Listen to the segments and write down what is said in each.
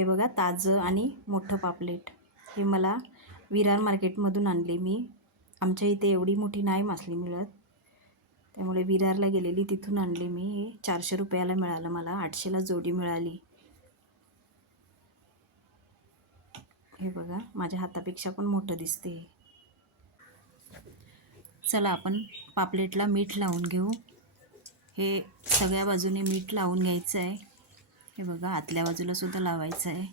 हे बघा ताजं आणि मोठं पापलेट. हे मला विरार मार्केटमधून आणले मी. आमच्या इथे एवढी मोठी नाही मासली मिळत, त्यामुळे विरारला गेलेली तिथून आणले मी. हे 400 रुपयाला मिळालं मला, 800ला जोडी मिळाली. हे बघा माझ्या हातापेक्षा पण मोठं दिसते. चला आपण पापलेटला मीठ लावून घेऊ. हे सगळ्या बाजूने मीठ लावून घ्यायचं आहे. हे बघा आतल्या बाजूला सुद्धा लावायचं आहे.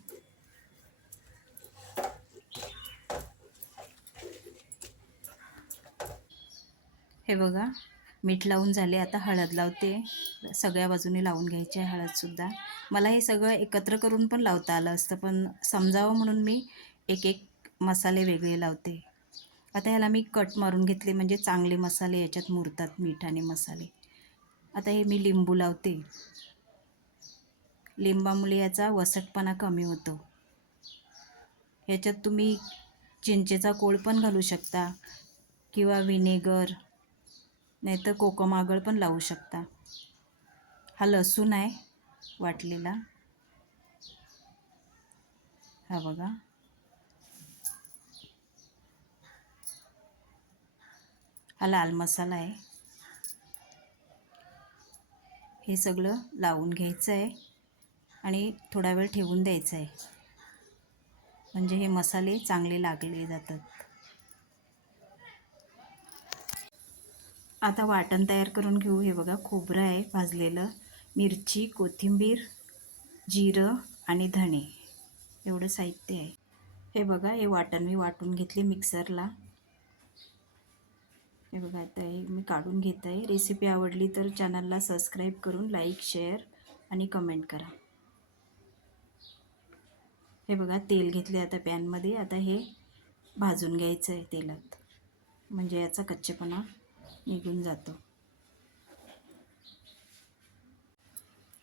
हे बघा मीठ लावून झाले. आता हळद लावते. सगळ्या बाजूने लावून घ्यायची आहे हळदसुद्धा. मला हे सगळं एकत्र करून पण लावता आलं असतं, पण समजावं म्हणून मी एक एक मसाले वेगळे लावते. आता ह्याला मी कट मारून घेतले, म्हणजे चांगले मसाले याच्यात मुरतात, मीठ आणि मसाले. आता हे मी लिंबू लावते. लिंबामुळे याचा वसटपणा कमी होतो. ह्याच्यात तुम्ही चिंचेचा कोळ पण घालू शकता किंवा विनेगर, नाहीतर कोकम आगळ पण लावू शकता. हा लसूण आहे वाटलेला, हा बघा. हा लाल मसाला आहे. हे सगळं लावून घ्यायचं आहे आणि थोडा वेळ ठेवून द्यायचं आहे, म्हणजे हे मसाले चांगले लागले जातात. आता वाटण तयार करून घेऊ. हे बघा खोबरं आहे भाजलेलं, मिरची, कोथिंबीर, जिरं आणि धणे, एवढं साहित्य आहे. हे बघा हे वाटण मी वाटून घेतले मिक्सरला. हे बघा आता हे मी काढून घेत आहे. रेसिपी आवडली तर चॅनलला सबस्क्राईब करून लाईक, शेअर आणि कमेंट करा. हे बघा तेल घेतले आता पॅनमध्ये. आता हे भाजून घ्यायचं आहे तेलात, म्हणजे याचा कच्चेपणा निघून जातो.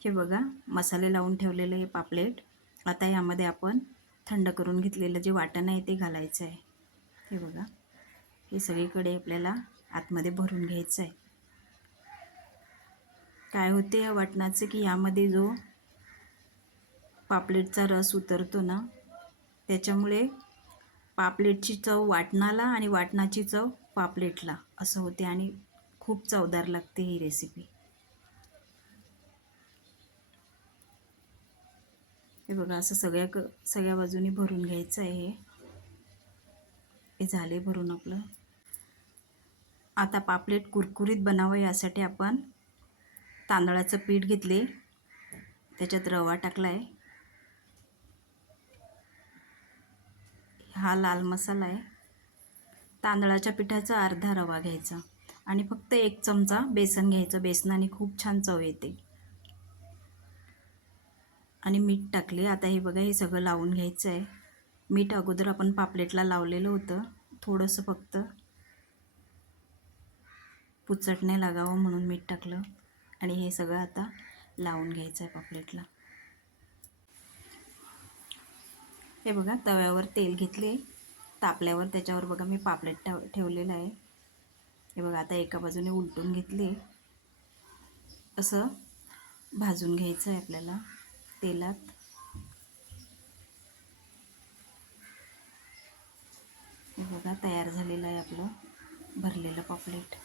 हे बघा मसाले लावून ठेवलेले हे पापलेट. आता यामध्ये आपण थंड करून घेतलेलं जे वाटण आहे ते घालायचं आहे. हे बघा हे सगळीकडे आपल्याला आतमध्ये भरून घ्यायचं आहे. काय होते या वाटणाचं की यामध्ये जो पापलेटचा रस उतरतो ना, त्याच्यामुळे पापलेटची चव वाटणाला आणि वाटणाची चव पापलेटला असं होते आणि खूप चवदार लागते ही रेसिपी. हे बघा असं सगळ्या बाजूनी भरून घ्यायचं आहे. हे झाले भरून आपलं. आता पापलेट कुरकुरीत बनावं यासाठी आपण तांदळाचं पीठ घेतले, त्याच्यात रवा टाकला आहे. हा लाल मसाला आहे. तांदळाच्या पिठाचा अर्धा रवा घ्यायचा आणि फक्त 1 चमचा बेसन घ्यायचं. बेसनाने खूप छान चव येते. आणि मीठ टाकले. आता हे बघा हे सगळं लावून घ्यायचं आहे. मीठ अगोदर आपण पापलेटला लावलेलं होतं, थोडंसं फक्त पुचटणे लागावं म्हणून मीठ टाकलं. आणि हे सगळं आता लावून घ्यायचं आहे पापलेटला. हे बघा तव्यावर तेल घेतले, तापल्यावर त्याच्यावर बघा मी पापलेट ठेवलेलं आहे. हे बघा आता एका बाजूने उलटून घेतले. असं भाजून घ्यायचं आहे आपल्याला तेलात. हे बघा तयार झालेलं आहे आपलं भरलेलं पापलेट.